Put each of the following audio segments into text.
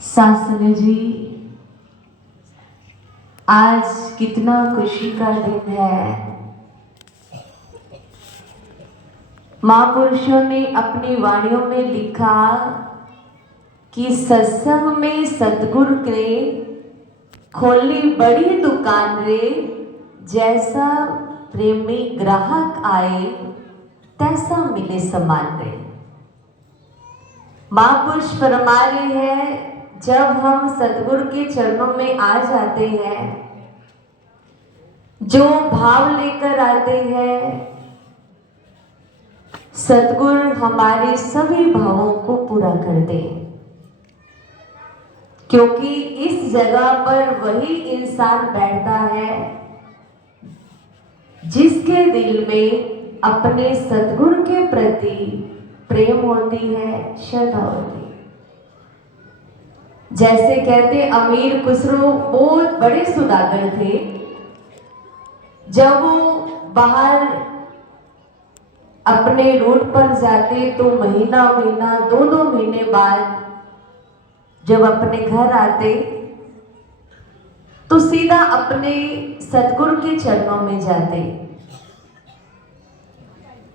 शास्त्री जी, आज कितना खुशी का दिन है। महापुरुषों ने अपनी वाणियों में लिखा कि सत्संग में सतगुरु ने खोली बड़ी दुकान रे, जैसा प्रेमी ग्राहक आए तैसा मिले सामान रे। महापुरुष फरमा रहे हैं, जब हम सतगुरु के चरणों में आ जाते हैं, जो भाव लेकर आते हैं, सतगुरु हमारे सभी भावों को पूरा कर दे। क्योंकि इस जगह पर वही इंसान बैठता है जिसके दिल में अपने सतगुरु के प्रति प्रेम होती है, श्रद्धा होती है। जैसे कहते अमीर खुसरो बहुत बड़े सुदागर थे। जब वो बाहर अपने रूट पर जाते तो महीना महीना 2-2 महीने बाद जब अपने घर आते तो सीधा अपने सतगुरु के चरणों में जाते।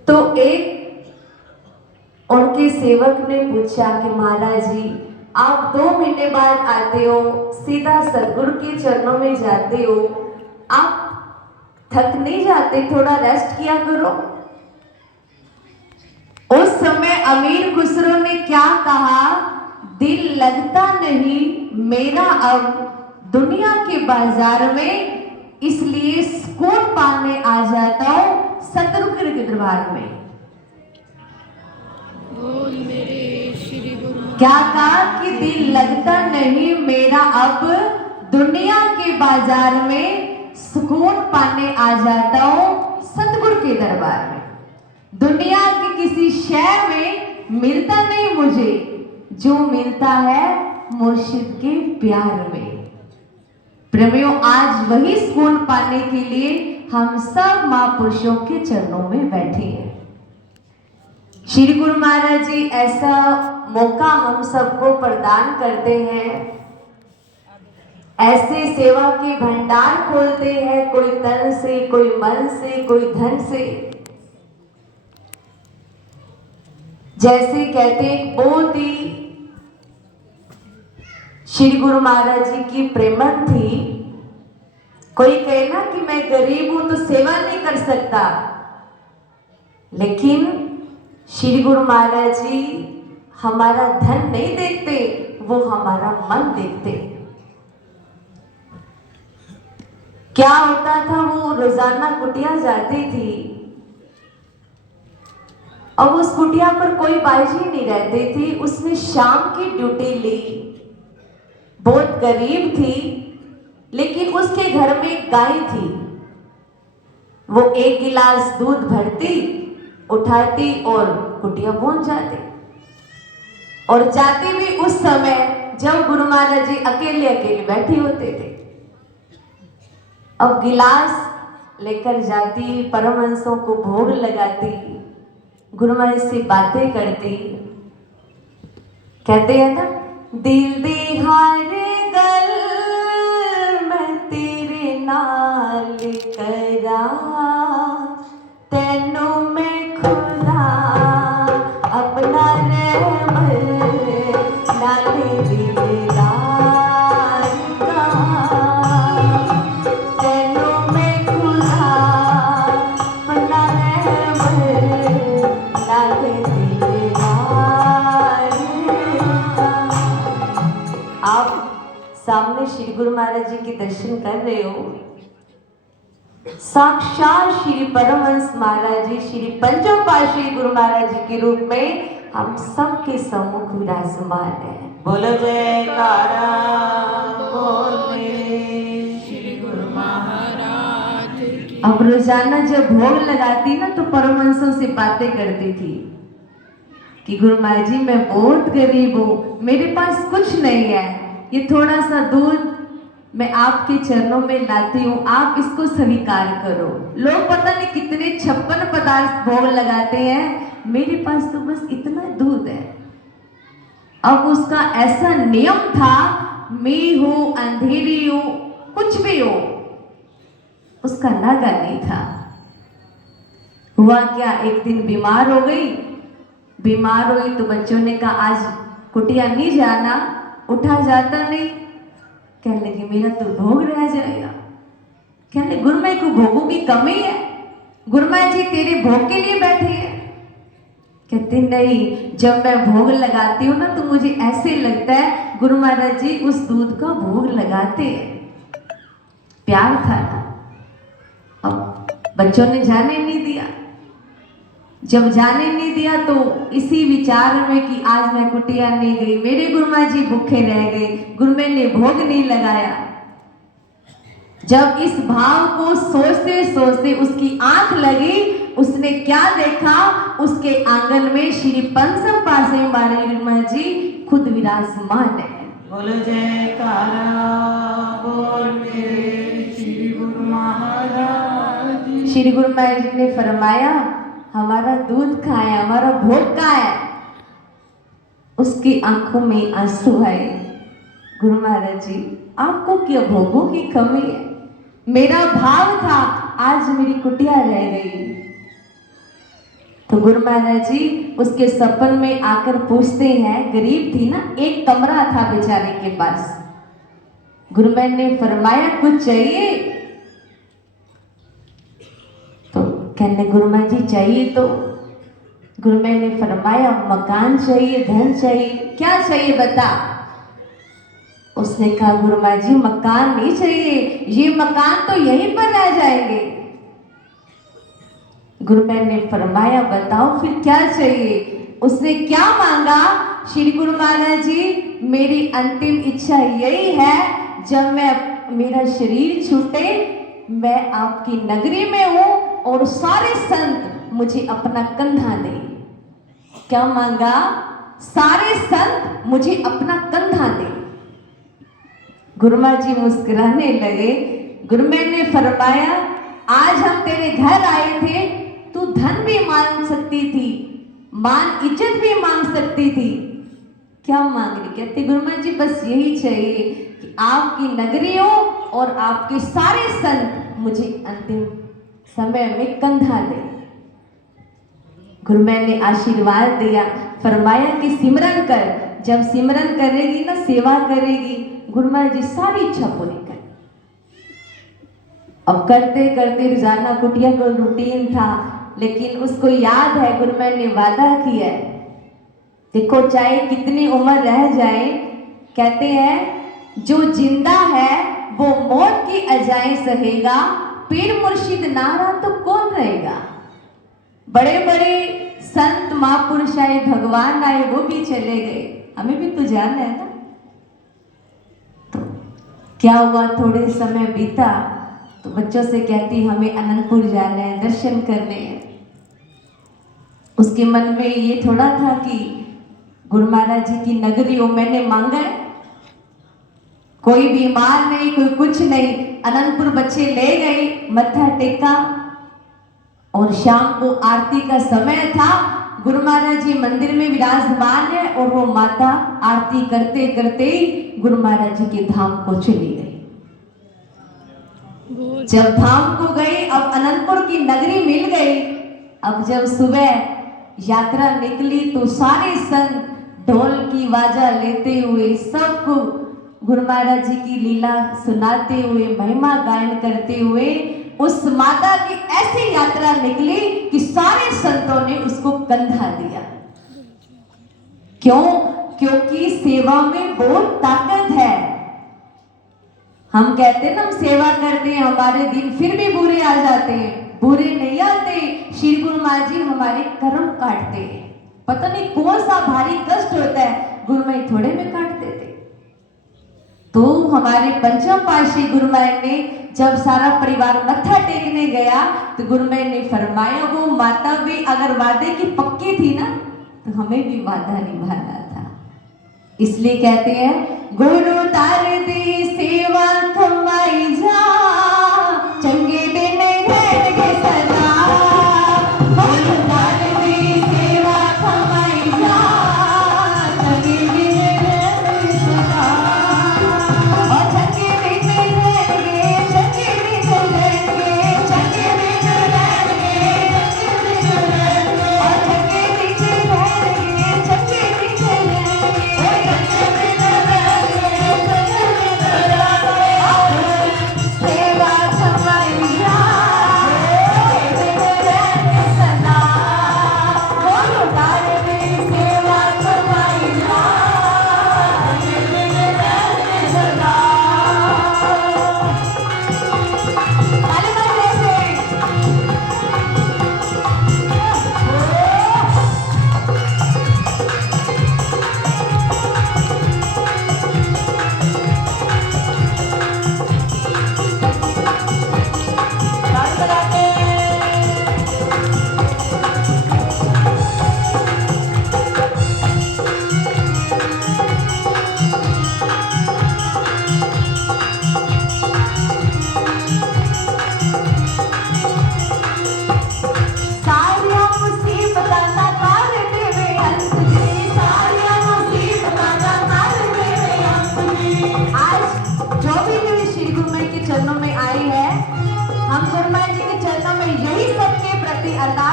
तो एक उनके सेवक ने पूछा कि महाराज जी, आप 2 महीने बाद आते हो, सीधा सतगुरु के चरणों में जाते हो, आप थक नहीं जाते? थोड़ा रेस्ट किया करो। उस समय अमीर खुसरो ने क्या कहा, दिल लगता नहीं मेरा अब दुनिया के बाजार में, इसलिए सुकून पाने आ जाता हूं सतगुरु के दरबार में। क्या कहा कि दिल लगता नहीं मेरा अब दुनिया के बाजार में, सुकून पाने आ जाता हूं सतगुरु के दरबार में। दुनिया की किसी शय में मिलता नहीं मुझे, जो मिलता है मुर्शिद के प्यार में। प्रेमियों, आज वही सुकून पाने के लिए हम सब महापुरुषों के चरणों में बैठे हैं। श्री गुरु महाराज जी ऐसा मौका हम सबको प्रदान करते हैं, ऐसे सेवा के भंडार खोलते हैं, कोई तन से, कोई मन से, कोई धन से। जैसे कहते हैं, बहुत ही श्री गुरु महाराज जी की प्रेमत थी। कोई कहे ना कि मैं गरीब हूं तो सेवा नहीं कर सकता, लेकिन श्री गुरु महाराज जी हमारा धन नहीं देखते, वो हमारा मन देखते। क्या होता था, वो रोजाना कुटिया जाती थी और उस कुटिया पर कोई बाजी नहीं रहती थी। उसने शाम की ड्यूटी ली। बहुत गरीब थी, लेकिन उसके घर में एक गाय थी। वो 1 गिलास दूध भरती, उठाती और कुटिया पहुंच जाती। और जाती भी उस समय जब गुरु महाराज जी अकेले अकेले बैठे होते थे। अब गिलास लेकर जाती, परमहंसों को भोग लगाती, गुरु महाराज से बातें करती। कहते हैं ना, दिल दे हार गल मैं तेरे नाल करा, तेनू मैं खुदा अपना रहमत नाले दिलदार का, तेनू मैं खुदा अपना रहमत नाले दिलदार का। आप सामने श्री गुरु महाराज जी के दर्शन कर रहे हो। साक्षात श्री परमहंस महाराज जी, श्री पंचम पातशाही गुरु महाराज जी के रूप में हम सबके सम्मुख विराजमान है। बोलो जयकारा बोले श्री गुरु महाराज की। अब रोजाना जब भोग लगाती ना तो परमहंसों से बातें करती थी कि गुरु महाराज जी, मैं बहुत गरीब हूँ, मेरे पास कुछ नहीं है, ये थोड़ा सा दूध मैं आपके चरणों में लाती हूँ, आप इसको स्वीकार करो। लोग पता नहीं कितने 56 पदार्थ भोग लगाते हैं, मेरे पास तो बस इतना दूध है। अब उसका ऐसा नियम था, मैं हो अंधेरी हो कुछ भी हो, उसका नागा नहीं था। हुआ क्या, एक दिन बीमार हो गई। बीमार हुई तो बच्चों ने कहा आज कुटिया नहीं जाना, उठा जाता नहीं। कहने लगी मेरा तो भोग रह जाएगा। कहने गुरुमाई को भोगों की कमी है, गुरुमाई जी तेरे भोग के लिए बैठे हैं। कहते नहीं, जब मैं भोग लगाती हूँ ना तो मुझे ऐसे लगता है गुरु महाराज जी उस दूध का भोग लगाते हैं। प्यार था ना। अब बच्चों ने जाने नहीं दिया। जब जाने नहीं दिया तो इसी विचार में कि आज मैं कुटिया नहीं गई, मेरे गुरुमा जी भूखे रह गए, गुरुमे ने भोग नहीं लगाया। जब इस भाव को सोचते सोचते उसकी आंख लगी, उसने क्या देखा, उसके आंगन में श्री पंचम पासे हमारे गुरुमा जी खुद विराजमान है। बोलो जयकारा बोल मेरे श्री गुरु महाराज। श्री गुरु महाराज जी ने फरमाया हमारा दूध कहाँ है, हमारा भोग कहाँ है। उसकी आंखों में आंसू आए। गुरु महाराज जी आपको क्या भोगों की कमी है, मेरा भाव था आज मेरी कुटिया रह गई। तो गुरु महाराज जी उसके सपन में आकर पूछते हैं, गरीब थी ना, एक कमरा था बेचारे के पास। गुरु महाराज ने फरमाया कुछ चाहिए, तो कहने गुरु महाराज जी चाहिए। तो गुरु महाराज ने फरमाया मकान चाहिए, धन चाहिए, क्या चाहिए बता। उसने कहा गुरु महाराज जी मकान नहीं चाहिए, ये मकान तो यहीं पर रह जाएंगे। गुरु महाराज ने फरमाया बताओ फिर क्या चाहिए। उसने क्या मांगा, श्री गुरु महाराज जी मेरी अंतिम इच्छा यही है, जब मैं मेरा शरीर छूटे मैं आपकी नगरी में हूं और सारे संत मुझे अपना कंधा दें। क्या मांगा, सारे संत मुझे अपना कंधा दें। गुरु महाराज जी मुस्कुराने लगे। गुरु महाराज ने फरमाया आज हम तेरे घर आए थे, तू धन भी मांग सकती थी, मान इज्जत भी मांग सकती थी, क्या मांग रही। कहते गुरु महाराज जी बस यही चाहिए कि आपकी नगरी हो और आपके सारे संत मुझे अंतिम समय में कंधा दे। गुरु महाराज ने आशीर्वाद दिया, फरमाया कि सिमरन कर, जब सिमरन करेगी ना, सेवा करेगी, गुरु महाराज जी सारी इच्छा पूरी कर। अब करते करते रोजाना कुटिया का रूटीन था, लेकिन उसको याद है गुरु महाराज ने वादा किया है, देखो चाहे कितनी उम्र रह जाए, कहते हैं जो जिंदा है वो मौत की अजाएं सहेगा, पीर मुर्शिद नारा तो कौन रहेगा। बड़े बड़े संत महापुरुष आए, भगवान आए, वो भी चले गए, हमें भी तो जाना है ना। तो क्या हुआ, थोड़े समय बीता तो बच्चों से कहती हमें अनंतपुर जाना है, दर्शन करने हैं। उसके मन में ये थोड़ा था कि गुरु महाराज जी की नगरी हो, मैंने मांगा है, कोई बीमार नहीं, कोई कुछ नहीं। अनंतपुर बच्चे ले गए, मत्था टेका और शाम को आरती का समय था। गुरु महाराज जी मंदिर में विराजमान है और वो माता आरती करते करते गुरु महाराज जी के धाम को चली गई। जब धाम को गई, अब अनंतपुर की नगरी मिल गई। अब जब सुबह यात्रा निकली तो सारे संत ढोल की बाजा लेते हुए, सबको गुरु महाराज जी की लीला सुनाते हुए, महिमा गायन करते हुए उस माता की ऐसी यात्रा निकली कि सारे संतों ने उसको कंधा दिया। क्यों? क्योंकि सेवा में बहुत ताकत है। हम कहते हैं ना, हम सेवा करते हैं, हमारे दिन फिर भी बुरे आ जाते हैं, बुरे नहीं आते। श्री गुरु महाराज जी हमारे कर्म काटते हैं। पता नहीं कौन सा भारी कष्ट होता है, गुरु महाराज थोड़े में काट देते। तो हमारे पंचम पातशाही गुरु महाराज ने जब सारा परिवार मत्था टेकने गया तो गुरु महाराज ने फरमाया वो माता भी अगर वादे की पक्की थी ना तो हमें भी वादा निभाना था। इसलिए कहते हैं गुरु तार दी सेवा कमाई जा, चंगे दिन रहेंगे सदा। गुरु तार दी सेवा कमाई जा, चंगे दिन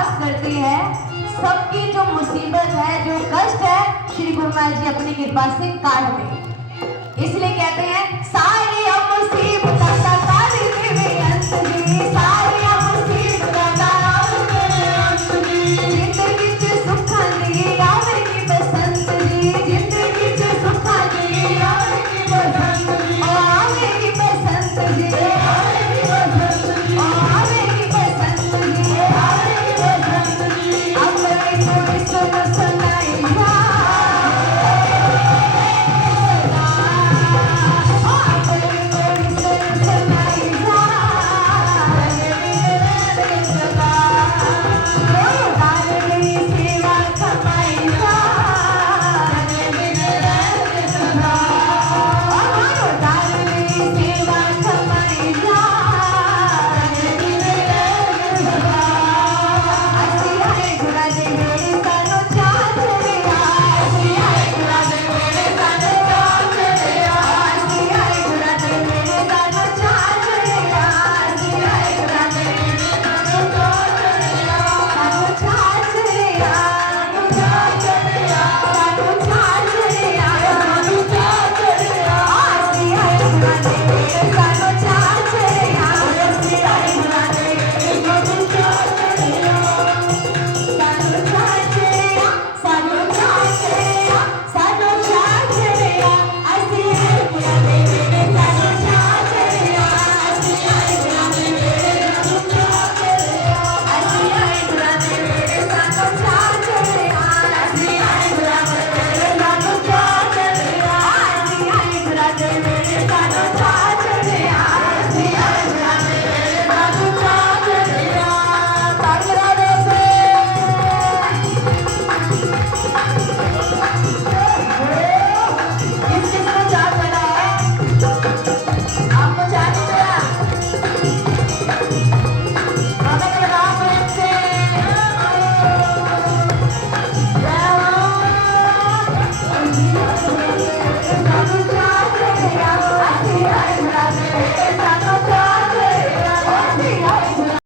अरदास करते हैं सबकी जो मुसीबत है, जो कष्ट है, श्री गुरु महाराज जी अपनी कृपा से काट दें।